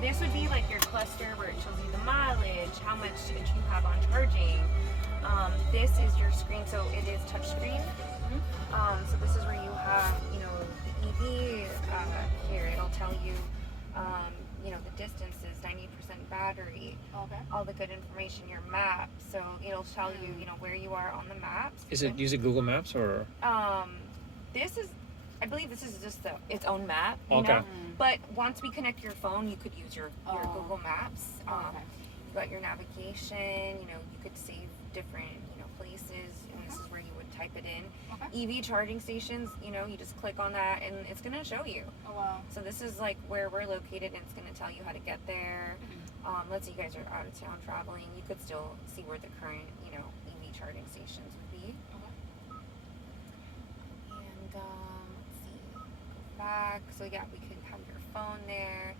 this would be like your cluster where it shows you the mileage, how much you have on charging. This is your screen, so it is touch screen. So this is where you have, you know, the EV here. It'll tell you, you know, the distances, 90% battery, all the good information, your map. So it'll tell you, you know, where you are on the maps. Is it using Google Maps or? This is, I believe this is just its own map, you know? But once we connect your phone, you could use your Google Maps. You've got your navigation, you know, you could save different, you know, places, and this is where you would type it in. EV charging stations, you know, you just click on that and it's going to show you. Oh, wow. So this is like where we're located and it's going to tell you how to get there. Let's say you guys are out of town traveling, you could still see where the current, you know, EV charging stations would be. And let's see, go back. So yeah, we could have your phone there.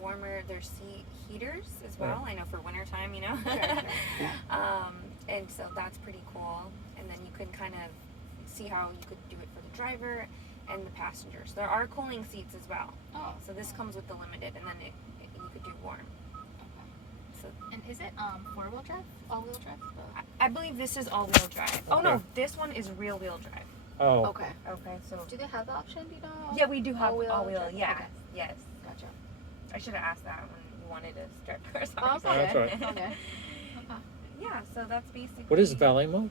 Warmer, there's seat heaters as well. I know for winter time, you know. And so that's pretty cool. And then you can kind of see how you could do it for the driver and the passengers. There are cooling seats as well. So this comes with the limited, and then you could do warm. So, and is it four-wheel drive, all-wheel drive? I believe this is all-wheel drive. Oh no, this one is rear-wheel drive. Oh. Okay. So do they have the option? Do you know? Yeah, we do have all-wheel. Yeah. Okay. Yes. Gotcha. I should have asked that when you wanted to start first. That's right. Okay. Yeah, so that's basically. What is valet mode?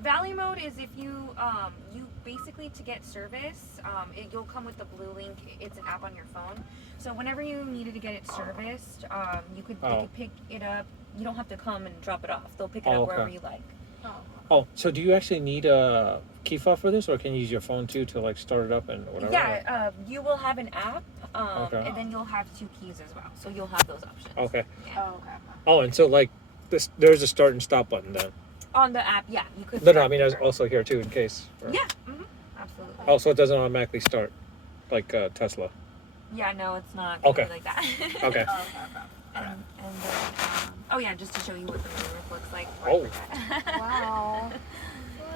Valet mode is if you you basically, to get service, you'll come with the Blue Link. It's an app on your phone. So whenever you needed to get it serviced, you could they could pick it up. You don't have to come and drop it off. They'll pick it up wherever you like. Oh, so do you actually need a key fob for this, or can you use your phone too to like start it up and whatever? Yeah, you will have an app, and then you'll have 2 keys as well. So you'll have those options. Okay. Yeah. Oh, and so like this, there's a start and stop button then. On the app, yeah, you could. No, I mean there's also here too in case. Or... Yeah. Absolutely. Oh, so it doesn't automatically start like Tesla. Yeah, no, it's not Okay. like that. Okay. And then, oh yeah, just to show you what the moonroof looks like. Oh. Wow.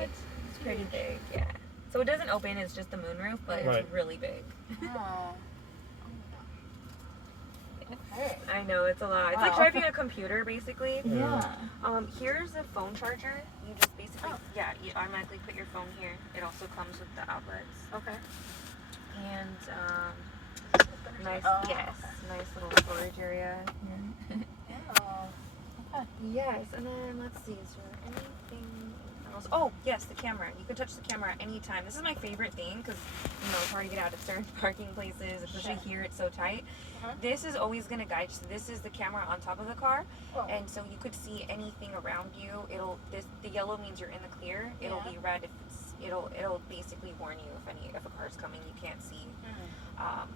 It's pretty big, yeah. So it doesn't open, it's just the moonroof, but it's really big. Oh. Okay. I know, it's a lot. It's like driving a computer, basically. Yeah. Here's a phone charger. You just basically, you automatically put your phone here. It also comes with the outlets. Okay. And, nice, nice little storage area here. Okay. Yes, and then let's see, is there anything else? Oh, yes, the camera. You can touch the camera at any time. This is my favorite thing because, you know, it's hard to get out of certain parking places, especially here it's so tight. This is always going to guide you. So this is the camera on top of the car, and so you could see anything around you. The yellow means you're in the clear. It'll be red if it'll basically warn you if a car's coming you can't see.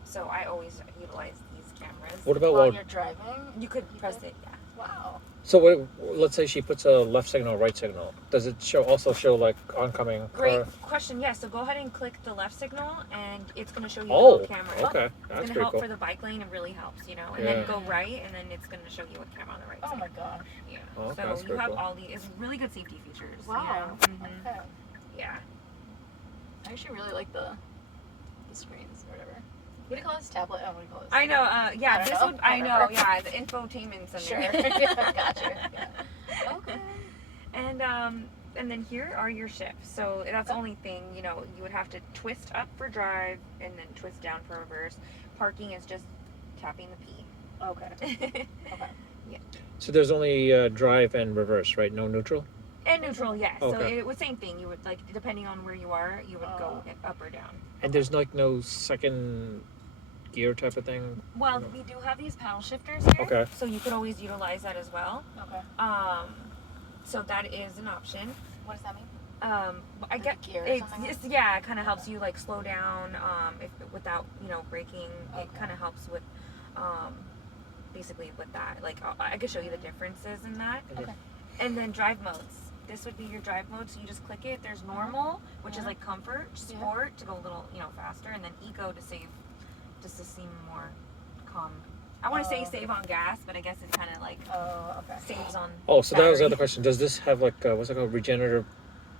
So I always utilize these cameras. What about while you're driving? You could press it, Wow. So let's say she puts a left signal, right signal. Does it also show like oncoming Great car? question. Yes. So go ahead and click the left signal, and it's going to show you Oh, the camera. okay. It's That's going to pretty help cool. for the bike lane. It really helps, you know. And then go right, and then it's going to show you what camera on the right Oh side. my gosh. Yeah. Oh, okay, So that's you pretty have cool. all these. It's really good safety features. Wow. You know? Okay. Yeah. I actually really like the screens or whatever. What do you call this? Tablet? Oh, what do you call this? I know. Yeah. I This don't would. know. I know. Yeah. The infotainment center. Sure. Yeah, gotcha. Yeah. Okay. And then here are your shifts. So that's the only thing, you know, you would have to twist up for drive and then twist down for reverse. Parking is just tapping the P. Okay. Okay. Yeah. So there's only drive and reverse, right? No neutral? And neutral, yes. Okay. So it was same thing. You would, like, depending on where you are, you would go up or down. And there's like no second gear type of thing? Well, we do have these paddle shifters here. Okay. So you could always utilize that as well. Okay. So that is an option. What does that mean? I get gear or it's something? yeah, it kind of helps you like slow down if without, you know, braking. It kind of helps with basically with that. Like I could show you the differences in that. Okay. And then drive modes. This would be your drive mode. So you just click it. There's normal, which is like comfort, sport to go a little, you know, faster, and then eco to save, just to seem more calm. I want to say save on gas, but I guess it kind of like saves on. Oh, so that was the battery. other question. Does this have like what's it called, regenerative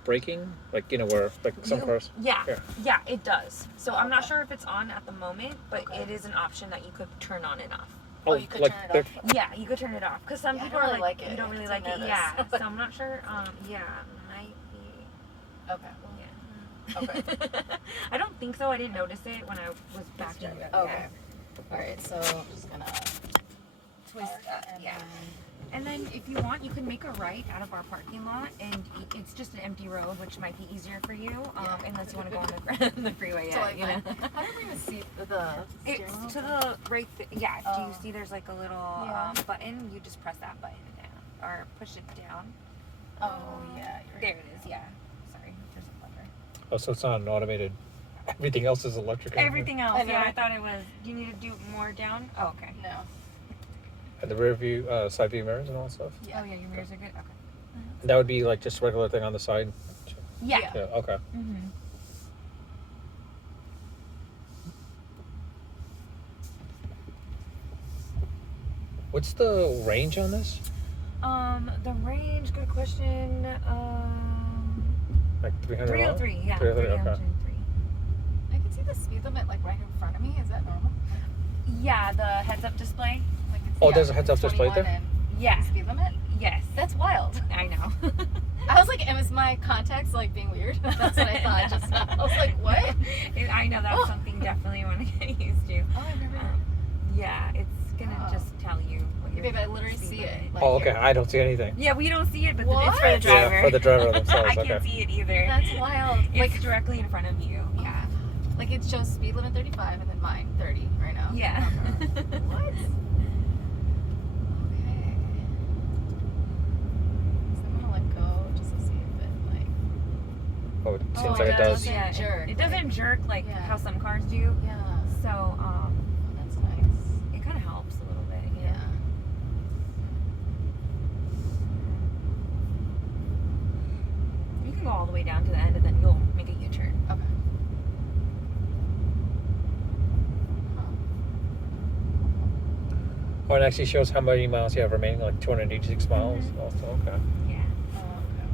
braking? Like, where like some cars. Yeah, Yeah. yeah, it does. So I'm not Okay. sure if it's on at the moment, but Okay. it is an option that you could turn on and off. Oh, you could like turn it they're- off. Yeah, you could turn it off because some Yeah, I people don't are really like like it. you don't really It's like it. nervous. Yeah, so I'm not sure. Yeah, might be. Okay. Yeah. Okay. I don't think so. I didn't notice it when I was backing it. Okay. All right. So I'm just gonna Twist park that. and Yeah. then- And then if you want, you can make a right out of our parking lot, and it's just an empty road, which might be easier for you, unless you want to go on the freeway. So, Yeah, like, you know. how do we even see the steering It's wheel? to the right. Yeah. Do Oh. you see? There's like a little Yeah. button. You just press that button down, or push it down. Oh yeah. You're There it is. Yeah. Sorry. There's a lever. Oh, so it's not an automated. Everything else is electric. Everything else. I know. Yeah. I thought it was. Do you need to do more down? Oh, okay. No. And the rear view, side view mirrors and all that stuff. Yeah. Oh yeah. Your mirrors are good. Okay. That would be like just a regular thing on the side. Yeah. Yeah. Yeah. Okay. Mm-hmm. What's the range on this? The range. Good question. Like 300. 303. Yeah. 303, okay. 303. I can see the speed limit like right in front of me. Is that normal? Yeah. The heads-up display. Like it's, Oh, there's a heads-up display 21 there? and Yeah. Speed limit. Yes. That's wild. I know. I was like, it was my contacts like being weird. That's what I thought just now. I was like, what? I know that's Oh. something definitely you want to get used to. Oh, I've never. Yeah, it's gonna Oh. just tell you what your Babe, I literally speed see it. limit is. Like, Oh, okay. here. I don't see anything. Yeah, we don't see it, but What? it's for the driver. Yeah, for the driver themselves. I can't Okay. see it either. That's wild. It's Like, directly in front of you. Yeah. like it shows speed limit 35 and then mine 30 right now. Yeah. Okay. What? Okay. So I'm gonna let go just to see if it like. Oh, it Oh, seems like it it does. doesn't Yeah, jerk, it doesn't like- jerk like Yeah. how some cars do. Yeah. So That's nice. it kind of helps a little bit. Yeah. You can go all the way down to the end, and then you'll make a U-turn. Okay. Oh, it actually shows how many miles you have remaining, like 286 miles. Mhm. Also, okay. Yeah. Oh, okay.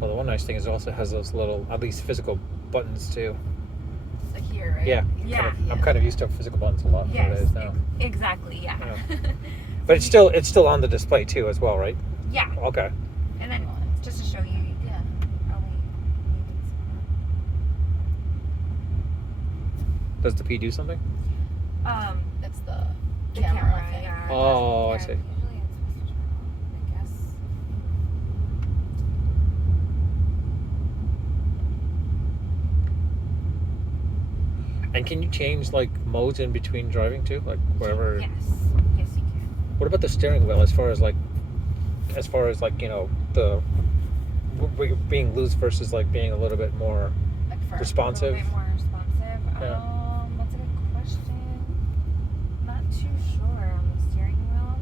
Well, the one nice thing is it also has those little, at least physical buttons too. Like here, right? Yeah. Yeah. I'm kind of used to physical buttons a lot Yes. nowadays now. Exactly. Yeah. Yeah. But it's still on the display too, as well, right? Yeah. Okay. And then just to show you, Yeah. Does the P do something? It's the the camera thing. yeah. Oh, I see. Usually it's supposed to turn on, I guess. And can you change like modes in between driving too, like wherever? Yes. Yes, you can. What about the steering wheel, as far as like the being loose versus like being a little bit more Like firm. responsive? A little bit more responsive. Yeah. That's a good question. Not too sure on the steering wheel.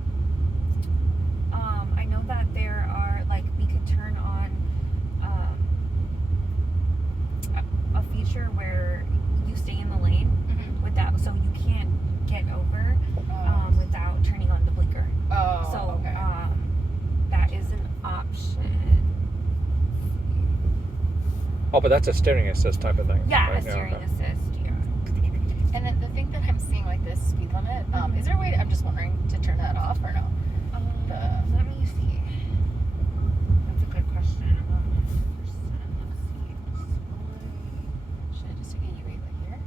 I know that there are like we could turn on a feature where you stay in the lane Mhm. without, so you can't get over without turning on the blinker. Oh, So okay. that is an option. Oh, but that's a steering assist type of thing. Yeah, right? a steering okay. assist. Yeah. And then the thing that I'm seeing like this speed limit, is there a way I'm just wondering to turn that off or no? Let me see. That's a good question. Let's see. Should I just take a U8 like here?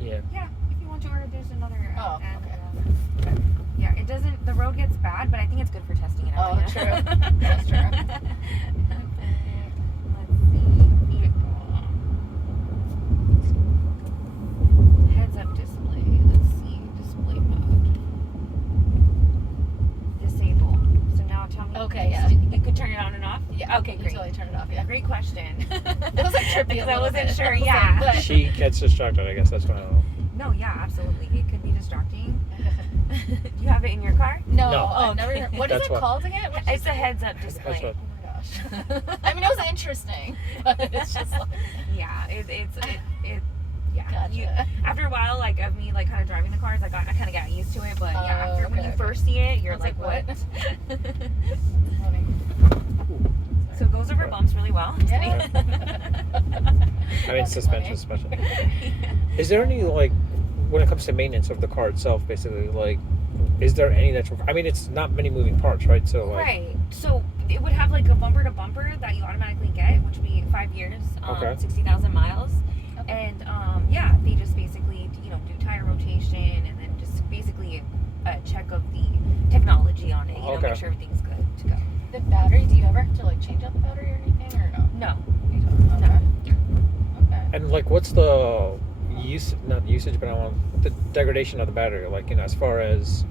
Yeah. Yeah, if you want to, or there's another. Oh, ad, okay. Yeah, it doesn't. The road gets bad, but I think it's good for testing it out. Oh, true. That's true. Let's see. Vehicle. Heads-up display. Let's see. Display mode. Disable. So now tell me. Okay, yeah. You could turn it on and off. Yeah. Okay, You great. totally turn it off, yeah. Great question. It was like trippy a Because I little wasn't bit. sure. I was like, Yeah. but- She gets distracted, I guess. That's what I don't know. No, yeah, absolutely. It could be distracting. Do you have it in your car? No, No. I've never. Okay. What is That's it what- called again? What'd you It's a say? heads-up That's display. what. Oh my gosh. I mean, it was interesting, but it's just like. Yeah, it's yeah. Gotcha. After a while, like of me like kind of driving the cars, I kind of got used to it. But yeah, after when you first see it, you're I was like, what? Funny. So it goes over bumps really well. Yeah. I mean, suspension. Is there any, like, when it comes to maintenance of the car itself, basically, like, is there any that's, I mean, it's not many moving parts, right? So, like, Right. So it would have like a bumper to bumper that you automatically get, which would be 5 years, Okay. 60,000 miles. Okay. And yeah, they just basically, do tire rotation and then just basically a check of the technology on it, Okay. make sure everything's good to go. The battery, do you ever have to like change out the battery or anything or no? No. You don't? No. Okay. and, like, what's the not usage, but I want the degradation of the battery, like, as far as,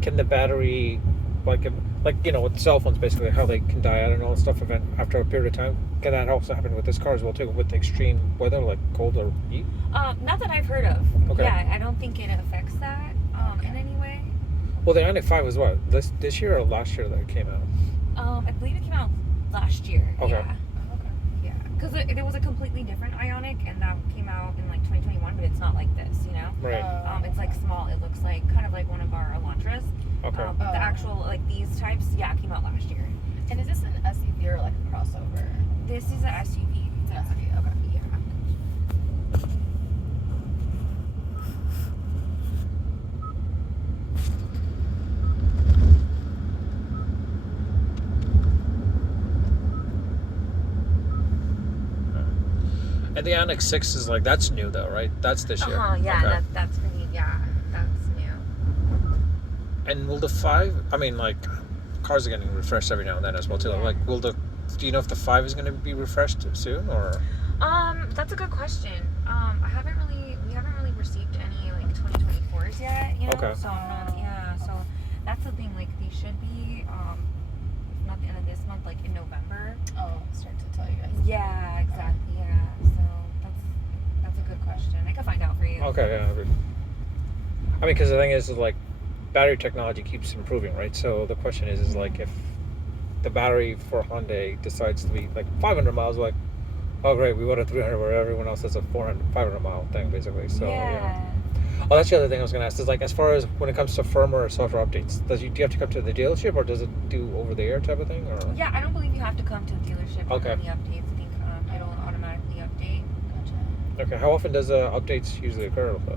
can the battery, like, with cell phones, basically, how they can die out and all that stuff after a period of time, can that also happen with this car as well, too, with the extreme weather, like cold or heat? Not that I've heard of. Okay. Yeah, I don't think it affects that in any way. Well, the Ioniq 5 was what, this year or last year that it came out? I believe it came out last year. Okay. Yeah. Okay. Yeah, because it was a completely different Ioniq, and that came out in like 2021, but it's not like this, Right. It's like small. It looks like kind of like one of our Elantras. Okay. But the actual like these types, came out last year. And is this an SUV or like a crossover? This is an SUV. It's an SUV. Okay. Yeah. And the Ioniq 6 is like, that's new though, right? That's this year. Yeah. Okay. That's pretty. Yeah, that's new. And will the 5, I mean, like, cars are getting refreshed every now and then as well too. Yeah. Like, do you know if the 5 is going to be refreshed soon, or? That's a good question. We haven't really received any like 2024s yet, Okay. So so that's the thing. Like they should be, if not the end of this month, like in November. Oh, start to tell you guys. Yeah, exactly. Yeah. So that's a good question. I can find out for you. Okay, yeah. I mean, because the thing is, like, battery technology keeps improving, right? So the question is like, if the battery for Hyundai decides to be like 500 miles, like, oh great, we want a 300 where everyone else has a 500 mile thing, basically. So Yeah. Oh, that's the other thing I was going to ask is, like, as far as when it comes to firmware or software updates, do you have to come to the dealership, or does it do over the air type of thing, or? Yeah, I don't believe you have to come to a dealership for Okay. any updates. I think it'll automatically update. Gotcha. Okay, how often does updates usually occur? Do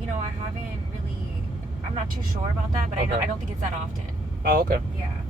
you know? I haven't really. I'm not too sure about that, but Okay. I don't think it's that often. Oh, okay. Yeah.